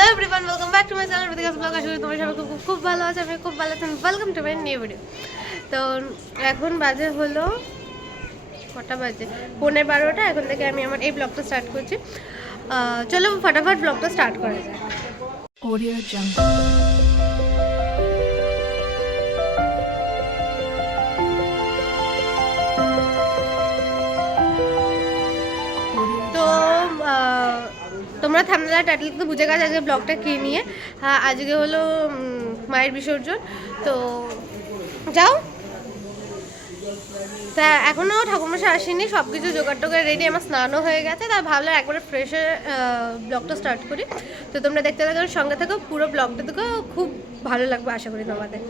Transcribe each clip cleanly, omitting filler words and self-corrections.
Hello everyone, welcome back to my channel Ritika's blog. আশা করি তোমরা সবাই খুব ভালো আছো। আমি খুব ভালো আছি। Welcome to my new video. তো এখন বাজে হলো কটা বাজে, 11:30। এখন থেকে আমি আমার এই ব্লগটা স্টার্ট করছি। চলো ফটাফট ব্লগটা স্টার্ট করা যাক। Audio Jungle। তো তোমরা থাম্বনেল টাইটেল তো বুঝে গেছো আজকে ব্লগটা কী নিয়ে। হ্যাঁ, আজকে হলো মায়ের বিসর্জন। তো যাও, তা এখনও ঠাকুরমশাই আসেনি, সব কিছু জোগাড় টোগাড় রেডি, আমার স্নানও হয়ে গেছে। তাই ভাবলাম একবারে ফ্রেশে ব্লগটা স্টার্ট করি। তো তোমরা দেখতে থাকো, সঙ্গে থেকো, পুরো ব্লগটা দেখো, খুব ভালো লাগবে আশা করি তোমাদের।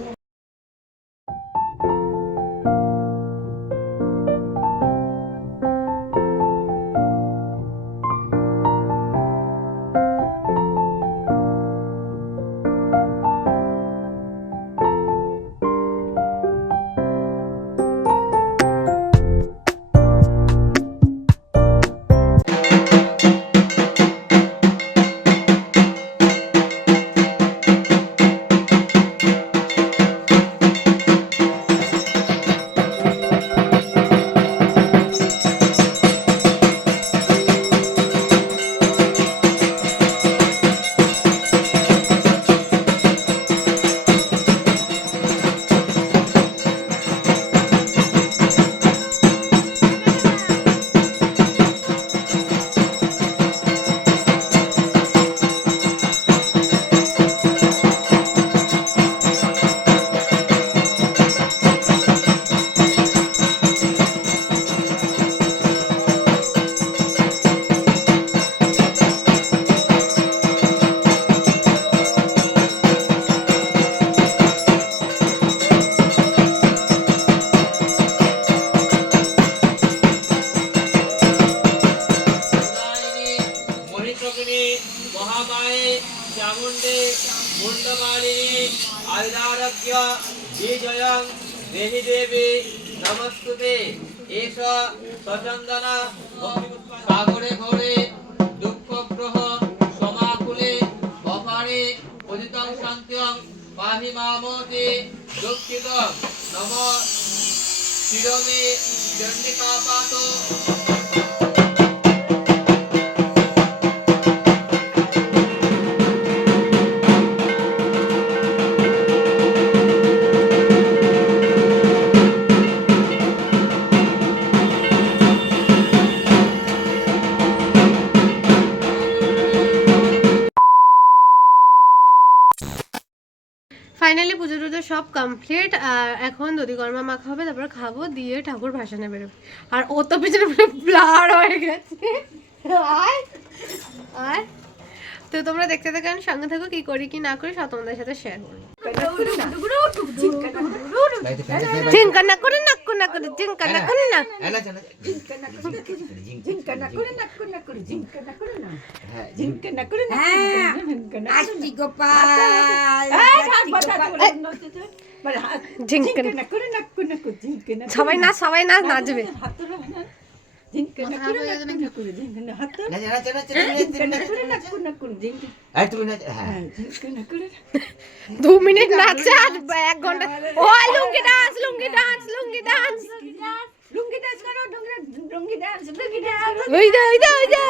महामाये चामुंडे मुंडमालिनी आयुधारभ्य विजयं देहि देवी नमस्तुते। एष सचंदन सागरे घोरे दुःखग्रह समाकुले बफारे उदितं शान्त्यं पाहि मामोति दुःखितं नम शिरोमे चण्डिकापातो। ফাইনালি পুজো টুজো সব কমপ্লিট। আর এখন দধিকর্মা মাখা হবে, তারপর খাবো, দিয়ে ঠাকুর ভাসানে বেরোবে। আর ও তো পিছনে ব্লার হয়ে গেছে। আর তো তোমরা দেখতে থাকেন, সঙ্গে থাকো, কি করি কি না করি সব তোমাদের সাথে শেয়ার করবো। জিঙ্কা না করে নাক্কু না করে, জিঙ্কা না করে না, সবাই না, সবাই না নাচবে। 2 মিনিট নাচে আর 1 ঘন্টা। ও লুঙ্গি ডান্স, লুঙ্গি ডান্স, লুঙ্গি ডান্স, লুঙ্গি ডান্স করো, লুঙ্গি ডান্স, লুঙ্গি ডান্স। ওই দা ওই দা ওই দা।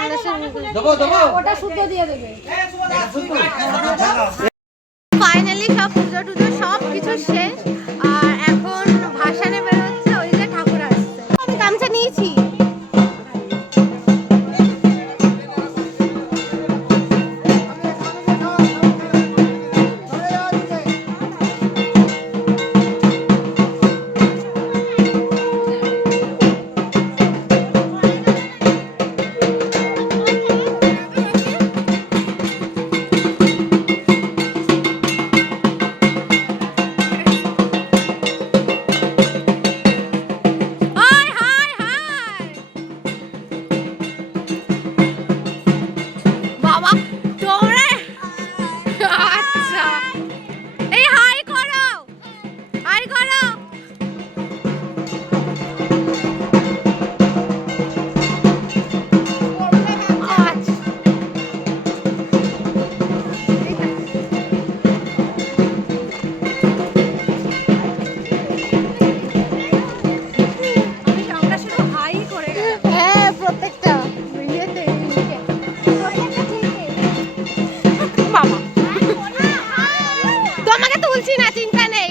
সামনাসামনি ওটা শুদ্ধ দিয়ে দেবে। ফাইনালি সব পুজো টুজো সব কিছু শেষ আর এখন ভাসানে বেরোচ্ছে, ওই যে ঠাকুর আসছে। আমি গামছা নিয়েছি। বাবা তোমরা আচ্ছা এই হাই করো, হাই করো। আচ্ছা আমরা শুধু হাই করে গেলাম। হ্যাঁ প্রত্যেকটা ইয়েতে বাবা তোমাকে তুলছি না, চিন্তা নেই।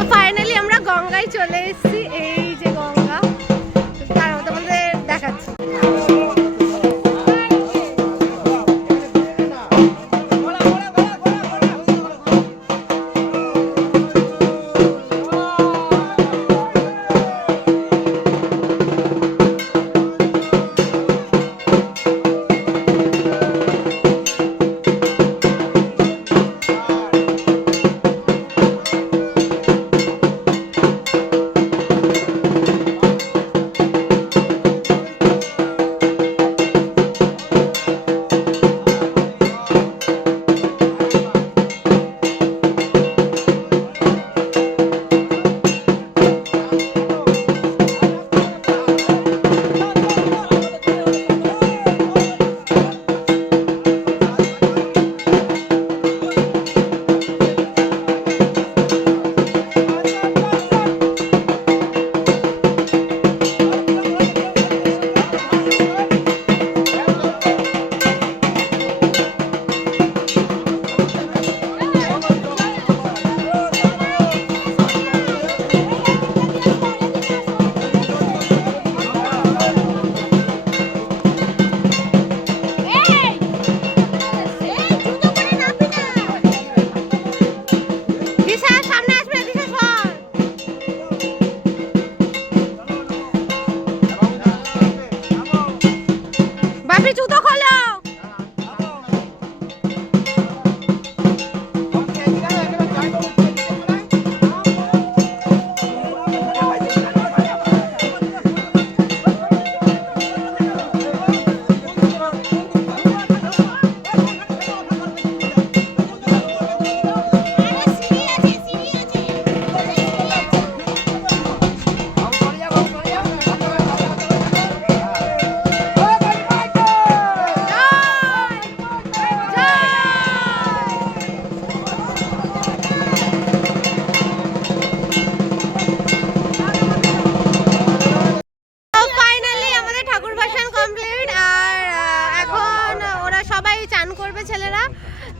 ফাইনালি আমরা গঙ্গায় চলে এসেছি, এই যে গঙ্গা, তার তোমাদের দেখাচ্ছি।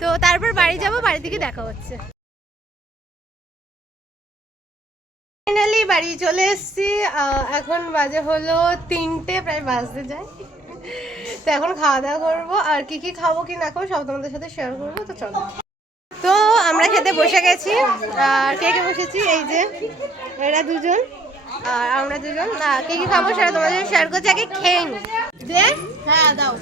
তো তারপর বাড়ি যাব, বাড়ি থেকে দেখা হচ্ছে। ফাইনালি বাড়ি চলে এসেছি, এখন বাজে হলো 3টে, প্রায় বাজতে যায়। তো এখন খাওয়া দাওয়া করবো, আর কি কি খাবো কি না খাবো সব তোমাদের সাথে শেয়ার করবো। তো চলো, তো আমরা খেতে বসে গেছি। আর কে কে বসেছি, এই যে এরা দুজন আর আমরা দুজন। কে কি খাবো সেটা তোমাদের সাথে শেয়ার করছি, আগে খেয়ে নি। যে হ্যাঁ দাও,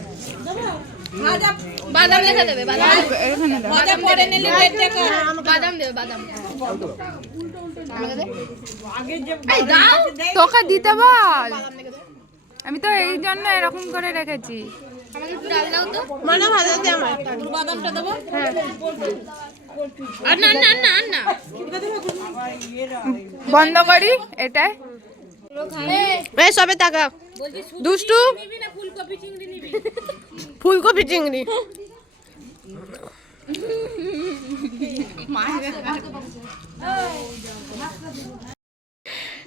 বাদাম লেখা দেবে, বাদাম পরে নিলে বাদাম দেবে, বাদাম তোকে দিতে বল, আমি তো এই জন্য এরকম করে রেখেছি। মানে ভালো আছে আমার, বাদামটা দেবো। হ্যাঁ আর না না না না বন্ধ করি এটাই। এই সবে টাকা দুষ্টু, ফুলকপি চিংড়ি।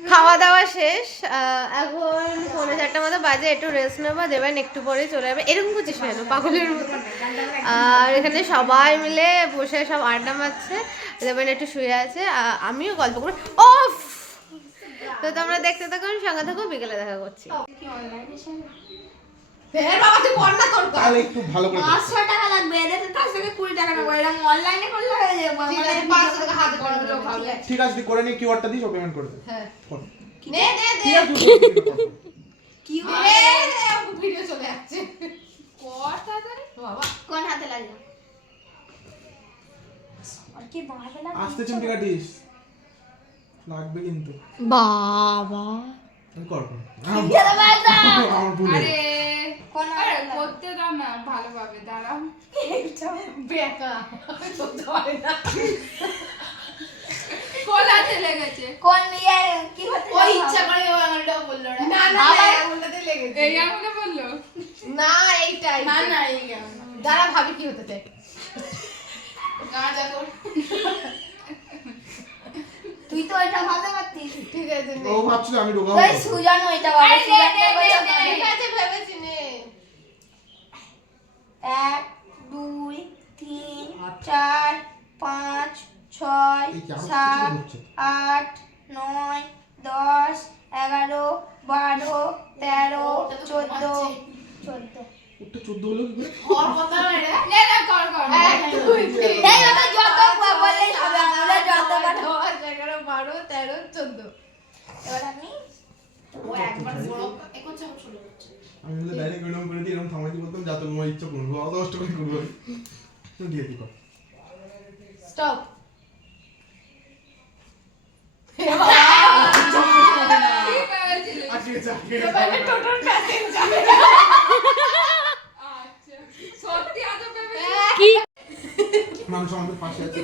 খাওয়া দাওয়া শেষ, এখন 4:30 মতো বাজে, একটু রেস্ট নেবো, দেবেন একটু পরে চলে যাবে। এরকম করছিস কেন পাগলের মতো? আর এখানে সবাই মিলে বসে সব আড্ডা মারছে, দেবেন একটু শুয়ে আছে, আমিও গল্প করে অফ। তো তোমরা দেখতে থাকুন, সঙ্গে থাকো, বিকেলে দেখা করছি। তাহলে একটু ভালো করে 500 টাকা লাগবে, এদের কাছ থেকে 20 টাকা নেবো। এরকম অনলাইনে করলে হয়ে যাবে। মানে 500 টাকা হাতে করে দিলেও হবে। ঠিক আছে, তুই করে নি, কিউআরটা দিস, ও পেমেন্ট করে দে। হ্যাঁ কর। নে দে দে ঠিক আছে, তুই করে দে। কি ভিডিও চলে যাচ্ছে। কর তাড়াতাড়ি বাবা কোন হাতে লাগবে? আর কি বাড়াবে না? আস্তে চিমটি কাটিস, লাগবে কিন্তু। বাবা আমি কর কর। দাদা ভাই দাও। আমার ভুল হয়েছে। আরে কোন আরে হাতে লাগবে? করতে দাও না ভালোভাবে, দাঁড়াও। বেকা চলতে পারে না। কোন হাতে লেগেছে? কোন ইয়ে কি হতে ওই ইচ্ছা করে ও আঙুলটা বললো না। না না এই আঙুলটাতে লেগেছে। এই আঙুলে বললো? না এইটাই। না না এই দাঁড়া ভাবি কি হতে চাই। গাঁজা কর। তুই তো এটা ভালো পারতিস। ঠিক আছে নে। ও ভাবছিল আমি ঢোকাবো। তুই সুজন ওইটা বলে সুজনটা বলে ঠিক আছে ভেবেছি নে। 1 2 3 4 5 6 এই কি আরো 7 কিছু হচ্ছে? 8 9 10 11 12 13 14 একটা 14 হলো কি করে? নে না, কর কর। এই ওটা যত বললেই হবে আমরা যত পাঠাবো 10 11 12 13 14। এবার আমি আমি বলে ডাইরেক্ট এরকম করে দিই, এরকম থামাইতে বলতাম, যা তোমার ইচ্ছা করবো, অত কষ্ট করে করবো। তুই দিয়ে দিবা। স্টপ। ঠিক আছে। আজকে যা টোটাল প্যাসেঞ্জ যাবে। আচ্ছা, সত্যি এত ভেবে মানুষ আমাদের পাশে আছে।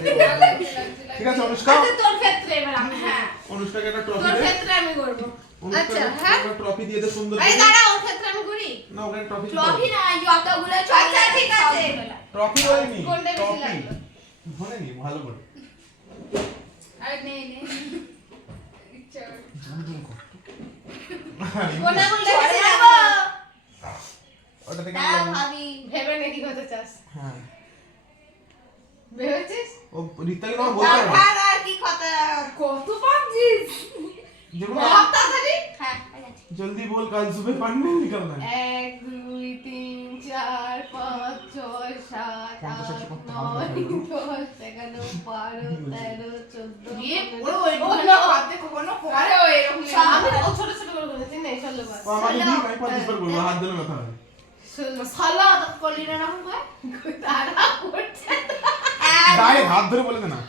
ঠিক আছে অনুষ্কা, তোর ক্ষেত্রে এবার আমি হ্যাঁ অনুষ্কাকে একটা ট্রফি তোর দে। ক্ষেত্রে আমি করব। অনুষ্কাকে আচ্ছা, হ্যাঁ? একটা ট্রফি দিয়ে দে সুন্দর আরে করে। দাঁড়া ওর ক্ষেত্রে আমি করি। না ওখানে ট্রফি ট্রফি না যতগুলো চলে আচ্ছা, ঠিক আছে। ট্রফি হয়নি, কোনটা বেশি ট্রফি লাগলো? ধরে নি ভালো করে। আরে নে নে ইচ্ছা করে। কোন আঙুলটা চলে বেশি যাবো। লাগলো? ওটা থেকে না আমি- ভাবি ভেবে নে কি হতে চাস। হ্যাঁ ভেবেছিস? ও রিতাকে না বলতে হবে তারপর আর কি কথা কত ভাবছিস? যেগুলো ভাব তাড়াতাড়ি। হ্যাঁ হয়ে গেছে। जल्दी बोल कल सुबह पढ़ में निकलना है 1 2 3 4 5 6 7 পঞ্চাশ, 8 একশো, 9 10 11 12 13 14 দিয়ে পুরো ওই হাতে কখনো আরে ও এরকম নেই। আমি ও ছোট ছোট করে বলেছি না 16 বার। वो हमारी भी कहीं पर जिस पर बोल हाथ देना था 16 সালা তো করলি না রকম হয় তারা করছে। डायरेक्ट हाथ धरे बोले थे ना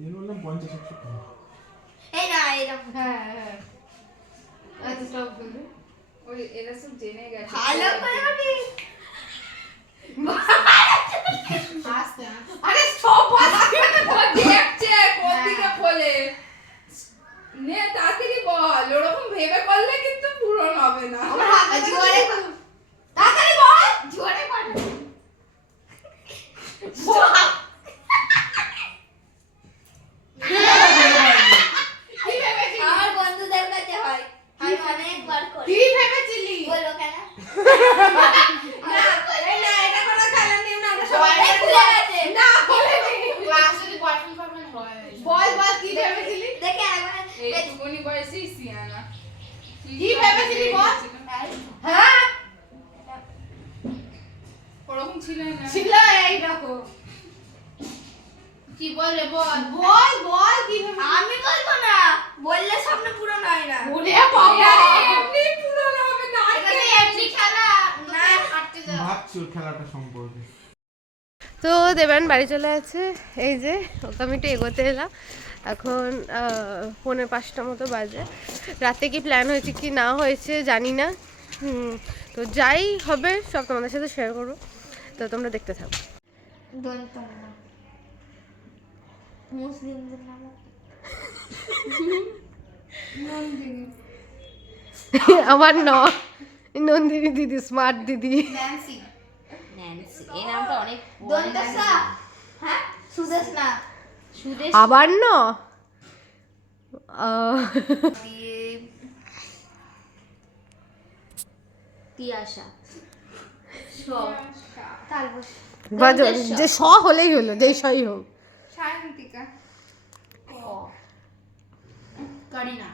ये बोलলাম 50 100 এই না এরকম হ্যাঁ হ্যাঁ আচ্ছা স্টপ করবে। ওই এরা সব জেনে গেছে। ভালো করে ভাবি আস্তে আরে সব ও দেখছে কোনদিকে বলে। নে তাড়াতাড়ি বল, ওরকম ভেবে করলে কিন্তু পূরণ হবে না। আমার হাতে জোরে জোরে তাড়াতাড়ি বল জোরে বল কি ভেবেছিলি? আমার বন্ধুদের কাছে হয় আমি অনেকবার করি কি ভেবেছিলি? বলবো কেন না এই না এটা কোনো খেলা নিয়ম না ওটা সবাই সবাই ভুলে গেছে না বলেনি। ক্লাসে বয়ফ্রেন্ড ফরম্যান হয় বল বল কি ভেবেছিলি? দেখে একবার এইটুকুনি বয়সেই সিয়ানা। কি ভেবেছিলি বল? হ্যাঁ ওরকম ছিল না। ছিল এই দেখো কি বলে বল বল বল কি ভেবেছিলি? আমি বলবো না বললে স্বপ্ন পূরণ হয় না ওরে বাবা এমনি পূরণ হবে না। এখানে এমনি খেলা না হাঁটতে যাও। ভাবছো খেলাটা সম্পর্কে তো দেবান বাড়ি চলে আছে, এই যে ওকে আমি একটু এগোতে এলাম। এখন 4:45 মতো বাজে। রাতে কি প্ল্যান হয়েছে কি না হয়েছে জানি না। তো যাই হবে সব তোমাদের সাথে শেয়ার করবো, তো তোমরা দেখতে থাকো। মুসলিমদের নাম আমার নন্দিনী দিদি, স্মার্ট দিদি। ন্যান্সি ন্যান্সি এই নামটা অনেক দন্তসা হ্যাঁ সুদেশনা সুদেশ আবার ন তিয়াশা বাজো যে স হলেই হলো, যেই সই হোক। সায়ন্তিকা করিনা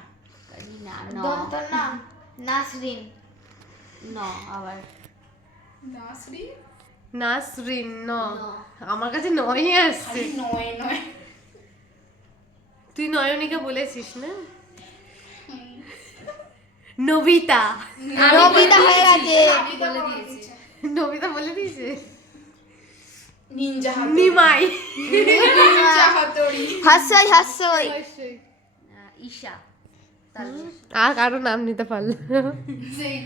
দন্তর নাম নাসরিন আবার নাসরিন নাসরিন আমার কাছে নয়ই আসছে। নয় তুই নয়নিকে বলেছিস না? নবিতা নবিতা হয়ে গেছে বলে দিয়েছে নবিতা বলে দিয়েছে। নিনজা নিমাই হাতুড়ি হাস্যই ঈশা আর কারো নাম নিতে পারলো সেই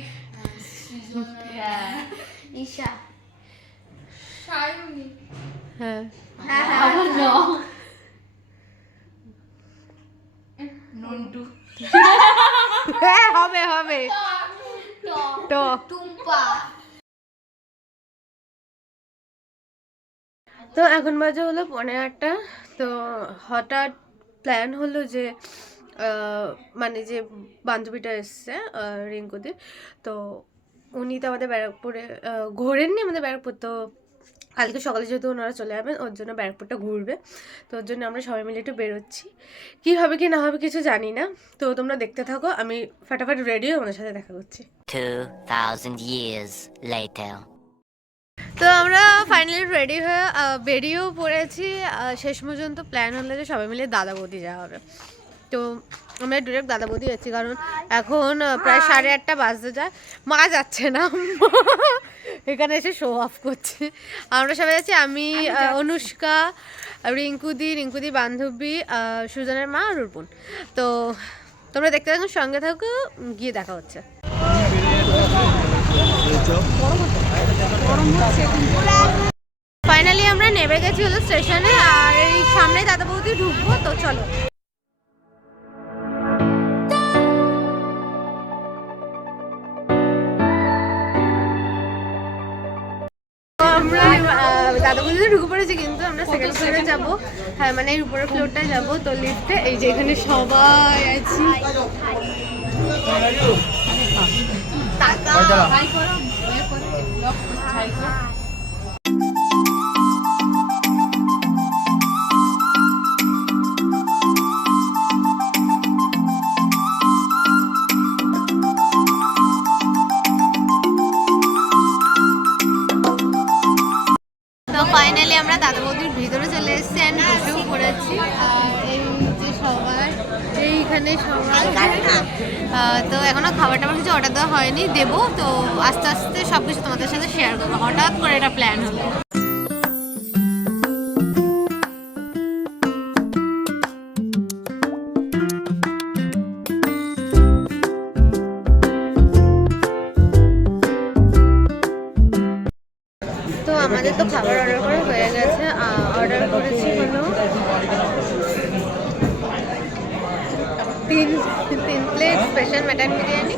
ঈশা সায়নী হ্যাঁ নন্টু হ্যাঁ হবে হবে তো টুম্পা তো এখন বাজে হলো 8:45। তো হঠাৎ প্ল্যান হলো যে মানে যে বান্ধবীটা এসছে রিঙ্কুদি, তো উনি তো আমাদের ব্যারাকপুরে ঘোরেননি, আমাদের ব্যারাকপুর। তো কালকে সকালে যেহেতু ওনারা চলে যাবেন, ওর জন্য ব্যারাকপুরটা ঘুরবে। তো ওর জন্য আমরা সবাই মিলে একটু বেরোচ্ছি। কী হবে কি না হবে কিছু জানি না, তো তোমরা দেখতে থাকো। আমি ফাটাফাট রেডি হয়ে ওনার সাথে দেখা করছি। 2000 years later. তো আমরা ফাইনালি রেডি হয়ে বেরিয়েও পড়েছি। শেষ পর্যন্ত প্ল্যান হলো যে সবাই মিলে দাদা বৌদি যাওয়া হবে। তো আমরা ডিরেক্ট দাদা বৌদি যাচ্ছি, কারণ এখন প্রায় 8:30 বাজতে যায়। মা যাচ্ছে না, এখানে এসে শো অফ করছে। আমরা সবাই যাচ্ছি, আমি অনুষ্কা, রিঙ্কুদি বান্ধবী, সুজনের মা আর রুরপুন। তো তোমরা দেখতে থাকো, সঙ্গে থাকো, গিয়ে দেখা হচ্ছে। ফাইনালি আমরা নেমে গেছি হলো স্টেশনে, আর এই সামনে দাদা বৌদি ঢুকবো। তো চলো। আমরা দাদা বৌদিতে ঢুকে পড়েছি, কিন্তু আমরা সেকেন্ড ফ্লোরে যাবো। হ্যাঁ মানে এর উপরের ফ্লোরটায় যাবো। তো লিফটে এই যে এখানে সবাই আছি। তো ফাইনালি আমরা দাদা বৌদির ভিতরে চলে এসেছি, অ্যান্ড বসেও পড়েছি। আর এই যে সবাই এইখানে সবাই, তো এখনো খাবার টাবার কিছু অর্ডার দেওয়া হয়নি, দেবো। তো আস্তে আস্তে সব কিছু তোমাদের সাথে শেয়ার করবো। হঠাৎ করে এটা প্ল্যান হলো। তো আমাদের তো খাবার অর্ডার করা হয়ে গেছে। অর্ডার করেছি হলো 3 প্লেট স্পেশাল মাটন বিরিয়ানি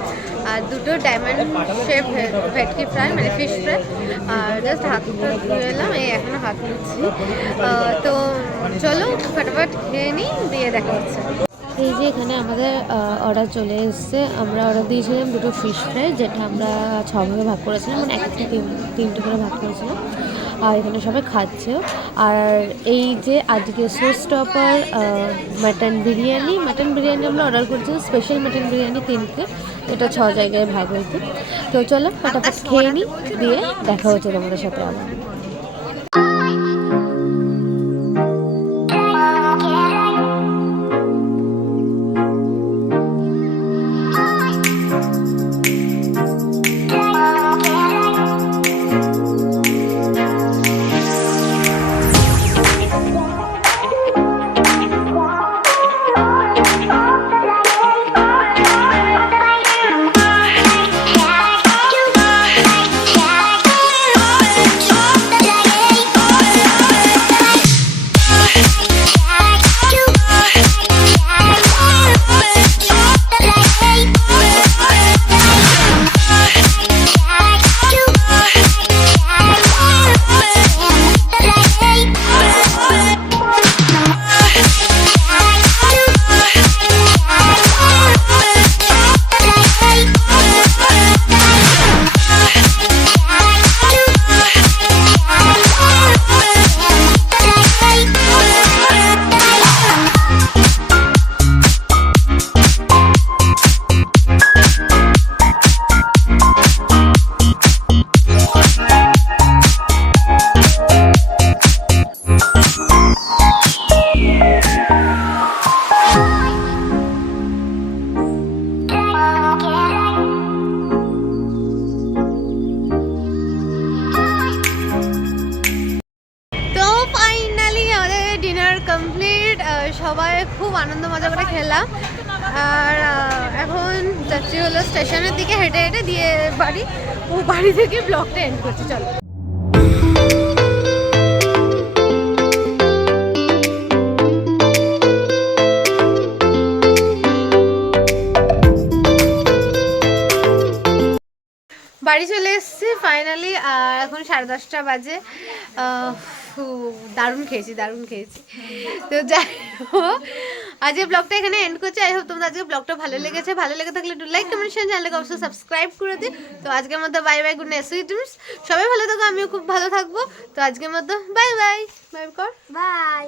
আর 2 ডায়মন্ড শেপ ভেটকি ফ্রাই মানে ফিশ ফ্রাই। আর জাস্ট হাত ধুয়ে এলাম, এই এখনও হাত ধুচ্ছি। তো চলো ফটাফট খেয়ে নিই, দিয়ে দেখা হচ্ছে। এই যে এখানে আমাদের অর্ডার চলে এসেছে। আমরা অর্ডার দিয়েছিলাম 2 ফিশ ফ্রাই, যেটা আমরা 6 ভাগে ভাগ করেছিলাম, মানে এক একটা 3টে করে ভাগ করেছিলাম। আর এখানে সবাই খাচ্ছেও। আর এই যে আজকে শো স্টপার মাটন বিরিয়ানি আমরা অর্ডার করেছিলাম, স্পেশাল মাটন বিরিয়ানি 3 প্লেট, এটা 6 জায়গায় ভাগ হয়েছে। তো চলো ফটাফট খেয়ে নিই, দিয়ে দেখা হচ্ছে তোমাদের সাথে আবার। Yeah. কমপ্লিট, সবাই খুব আনন্দ মজা করে খেলাম। আর এখন যাচ্ছি হলো স্টেশনের দিকে হেঁটে হেঁটে দিয়ে বাড়ি, ও বাড়ি থেকে ব্লগটা এন্ড করছি। চলো। বাড়ি চলে এসেছি ফাইনালি, আর এখন 10:30 বাজে। দারুণ খেয়েছি। তো যাই হোক, আজকে ব্লগটা এখানে এন্ড করছি। আই হোপ তোমাদের আজকে ব্লগটা ভালো লেগেছে। ভালো লেগে থাকলে একটু লাইক কমেন্ট শেয়ার, চ্যানেলটাকে অবশ্যই সাবস্ক্রাইব করে দিই। তো আজকের মতো bye bye, good night, sweet dreams. সবাই ভালো থাকো, আমিও খুব ভালো থাকবো। তো আজকের মতো বাই বাই। বাই কর। বাই।